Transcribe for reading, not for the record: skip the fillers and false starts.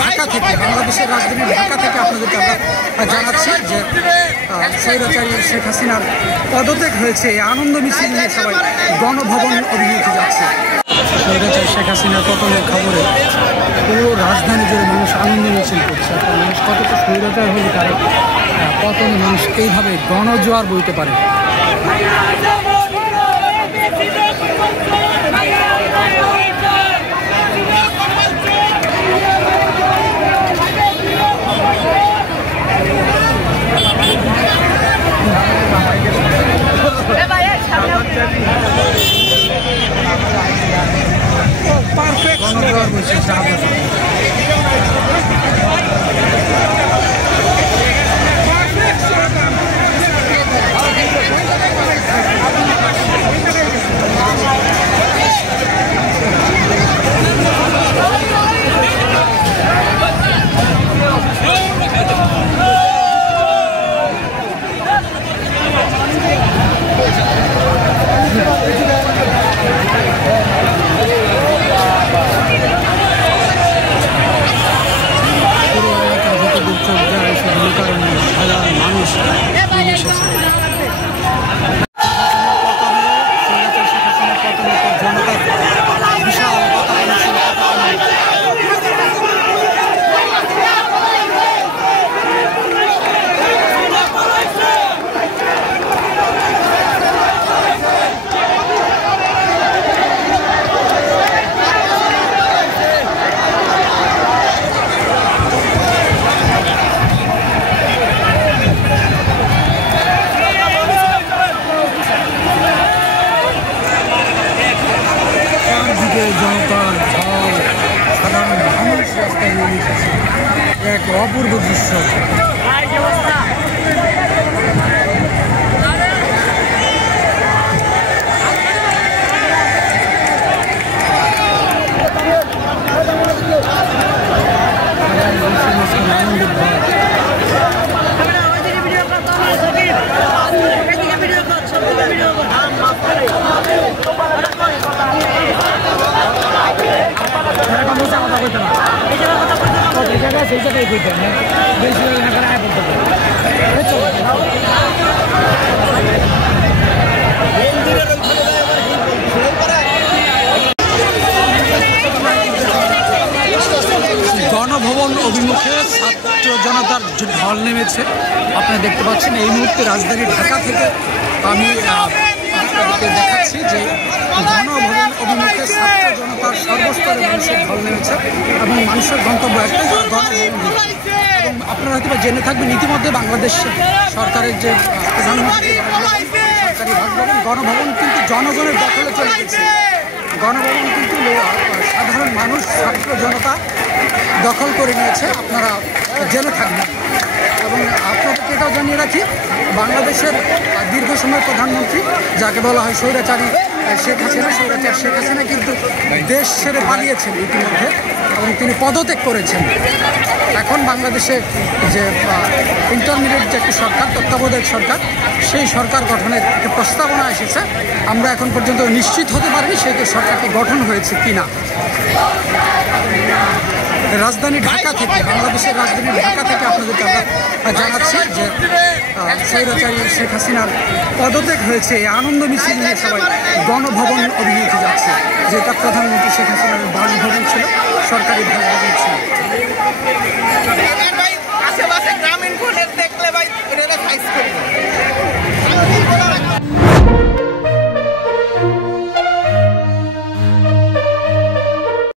ঢাকা থেকে, বাংলাদেশের রাজধানী ঢাকা থেকে আপনাদেরকে আমরা জানাচ্ছি যে স্বৈরাচারী শেখ হাসিনার পদত্যাগ হয়েছে। আনন্দ মিছিল নিয়ে সবাই গণভবন অভিমুখে যাচ্ছে। স্বৈরাচারী শেখ হাসিনার পতনের খবরে পুরো রাজধানী জুড়ে মানুষ আনন্দ মিছিল করছে। মানুষ কতটা স্বৈরাচার হলে তার পতন মানুষ এইভাবে গণজোয়ার বইতে পারে। গণজোয়ার বইছে জনতার ঝড়, সাধারণ মানুষ রাস্তায় নেমে এসেছে। এক অপূর্ব দৃশ্য। সেই জায়গায় কইতেন না, বেশি এলাকার আয় করতে গণভবন অভিমুখে ছাত্র জনতার ঢল নেমেছে। আপনারা দেখতে পাচ্ছেন এই মুহূর্তে রাজধানী ঢাকা থেকে আমি আপনাদেরকে দেখাচ্ছি যে গণভবন অভিমুখে ছাত্র জনতার সর্বস্তরে মানুষের ঢল নেমেছে এবং মানুষের গন্তব্য একটাই গণভবন। এবং আপনারা হয়তো জেনে থাকবেন ইতিমধ্যে বাংলাদেশ সরকারের যে প্রধানমন্ত্রী সরকারি বাসভবন, গণভবন কিন্তু জনগণের দখলে চলে গেছে। গণভবন কিন্তু সাধারণ মানুষ, ছাত্র জনতা দখল করে নিয়েছে, আপনারা জেনে থাকবেন। এবং আপনাদেরকে এটাও জানিয়ে রাখি, বাংলাদেশের দীর্ঘ সময় প্রধানমন্ত্রী যাকে বলা হয় স্বৈরাচারী শেখ হাসিনা, স্বৈরাচার শেখ হাসিনা কিন্তু দেশ ছেড়ে পালিয়েছেন ইতিমধ্যে এবং তিনি পদত্যাগ করেছেন। এখন বাংলাদেশে যে ইন্টারমিডিয়েট যে একটি সরকার, তত্ত্বাবধায়ক সরকার, সেই সরকার গঠনের একটা প্রস্তাবনা এসেছে। আমরা এখন পর্যন্ত নিশ্চিত হতে পারিনি সেই সরকারটি গঠন হয়েছে কিনা। রাজধানী ঢাকা থেকে, বাংলাদেশের রাজধানী ঢাকা থেকে আপনাদেরকে আমরা জানাচ্ছি যে স্বৈরাচারী শেখ হাসিনার পদত্যাগ হয়েছে। আনন্দ মিছিল নিয়ে সবাই গণভবন অভিমুখে যাচ্ছে, যেটা প্রধানমন্ত্রী শেখ হাসিনার বাসভবন ছিল, সরকারি বাসভবন ছিল।